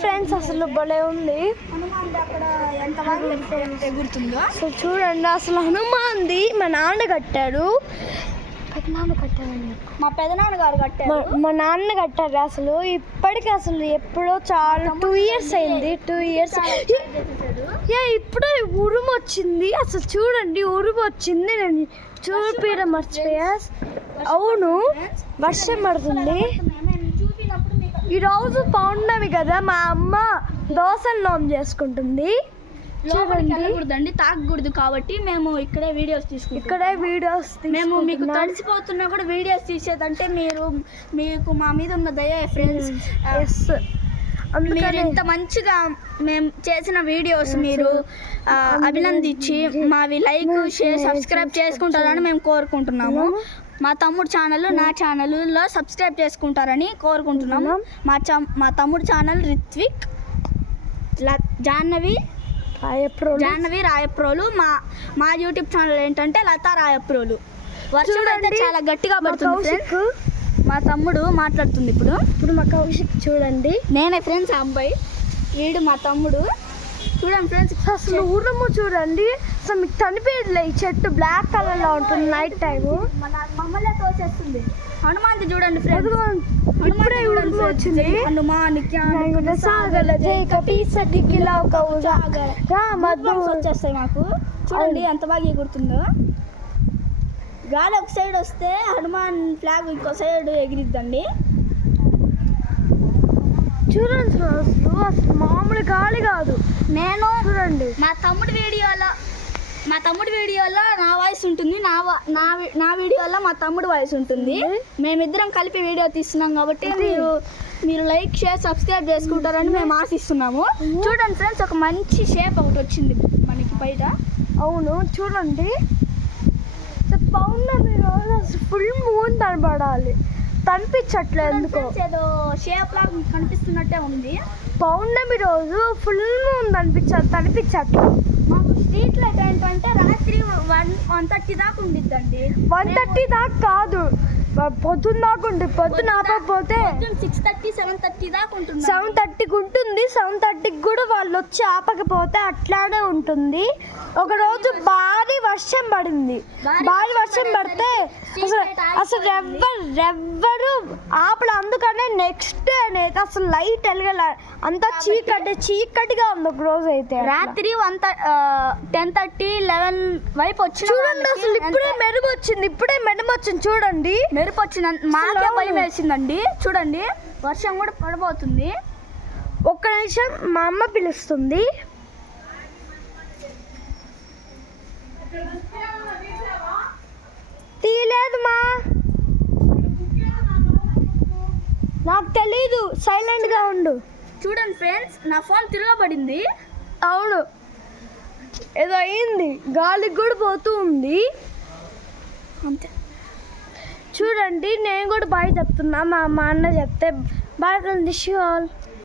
Friends అసలు భలే ఉంది. అక్కడ ఎంత బాగా ఎగురుతుందో అసలు చూడండి. అసలు హనుమాన్ది మా నాన్న కట్టారు. మా పెదనాన్న గారు కట్టారు. మా నాన్న కట్టారు. అసలు ఇప్పటికి అసలు ఎప్పుడో చాలా 2 years అయింది. 2 years ఇప్పుడే ఉరుము వచ్చింది. అసలు చూడండి ఉరుము వచ్చింది. నేను చూపిడం మర్చిపోయా. అవును వర్షం పడుతుంది. ఈరోజు పౌర్ణమి కదా, మా అమ్మ దోసలు చేసుకుంటుంది. చూడండి తాగకూడదు కాబట్టి మేము ఇక్కడే వీడియోస్ తీసుకుంటాం. మేము మీకు తడిసిపోతున్నా కూడా వీడియోస్ తీసేదంటే మీకు మా మీద ఉన్న దయ ఫ్రెండ్స్. మీరు ఇంత మంచిగా మేము చేసిన వీడియోస్ మీరు అభినందించి మావి లైక్ షేర్ సబ్స్క్రైబ్ చేసుకుంటారని మేము కోరుకుంటున్నాము. మా తమ్ముడు ఛానల్ నా ఛానల్లో సబ్స్క్రైబ్ చేసుకుంటారని కోరుకుంటున్నాము. మా తమ్ముడు ఛానల్ రిత్విక్ జాహ్నవి రాయప్రోలు. మా యూట్యూబ్ ఛానల్ ఏంటంటే లతా రాయప్రోలు. వర్షం అయితే చాలా గట్టిగా పడుతుంది. మా తమ్ముడు మాట్లాడుతుంది ఇప్పుడు మా కౌశిక్ చూడండి. నేనే ఫ్రెండ్స్ ఆ అబ్బాయి, వీడు మా తమ్ముడు. చూడండి ఫ్రెండ్స్ అసలు ఊరము చూడండి. అసలు మీకు కనిపించలే, ఈ చెట్టు బ్లాక్ కలర్ లో ఉంటుంది నైట్ టైం. మమ్మల్ని తోచేస్తుంది. హనుమాన్ చూడండి ఫ్రెండ్స్, ఇప్పుడే ఊరుము వచ్చింది. వచ్చేస్తాయి మాకు. చూడండి ఎంత బాగా ఎగురుతుందో. గాలి ఒక సైడ్ వస్తే హనుమాన్ ఫ్లాగ్ ఇంకో సైడ్ ఎగిరిద్దండి. చూడండి అసలు మామూలు గాలి కాదు. నేను చూడండి మా తమ్ముడి వీడియోలో నా వాయిస్ ఉంటుంది, నా వీడియోలో మా తమ్ముడు వాయిస్ ఉంటుంది. మేమిద్దరం కలిపి వీడియో తీస్తున్నాం కాబట్టి మీరు లైక్ షేర్ సబ్స్క్రైబ్ చేసుకుంటారని మేము ఆశిస్తున్నాము. చూడండి ఫ్రెండ్స్, ఒక మంచి షేప్ ఒకటి వచ్చింది మనకి బయట. అవును చూడండి, పౌర్ణమి రోజు అసలు ఫుల్ మూన్ కనబడాలి, కనిపించట్లేదు ఎందుకో. ఏదో షేప్ లాగా కనిపిస్తున్నట్టే ఉంది. పౌర్ణమి రోజు ఫుల్ మూన్ కనిపించట్లేదు. మాకు స్ట్రీట్ లైట్ ఏంటంటే రాత్రి 1:30 దాకా ఉండిద్దండి. 1:30 దాకా కాదు, పొద్దున్న దాకా ఉంటుంది. పొద్దున ఆపకపోతే 6:30 7:30 దాకా ఉంటుంది. 7:30కి ఉంటుంది. 7:30కి కూడా వాళ్ళు వచ్చి ఆపకపోతే అట్లానే ఉంటుంది. ఒక రోజు భారీ వర్షం పడింది. భారీ వర్షం పడితే అసలు రెవ్వరు ఆపల. అందుకనే నెక్స్ట్ డే అనేది అసలు లైట్ వెలగల, అంతా చీకటిగా ఉంది. ఒక రోజు అయితే రాత్రి 10:30 11 వైపు వచ్చి చూడండి. అసలు ఇప్పుడే మెరుగు వచ్చింది చూడండి. మెరుపు వచ్చింది, మాకే భయం వేసిందండి. చూడండి వర్షం కూడా పడబోతుంది. ఒక్క నిమిషం, మా అమ్మ పిలుస్తుంది. తీయలేదు మా, నాకు తెలీదు, సైలెంట్ గా ఉండు. చూడండి ఫ్రెండ్స్, నా ఫోన్ తిరగబడింది. అవును ఏదో అయింది, గాలికి కూడా పోతూ ఉంది అంతే. చూడండి నేను కూడా బాయ్ చెప్తున్నా, మా అన్న చెప్తే బాయ్ ఫ్రెండ్స్.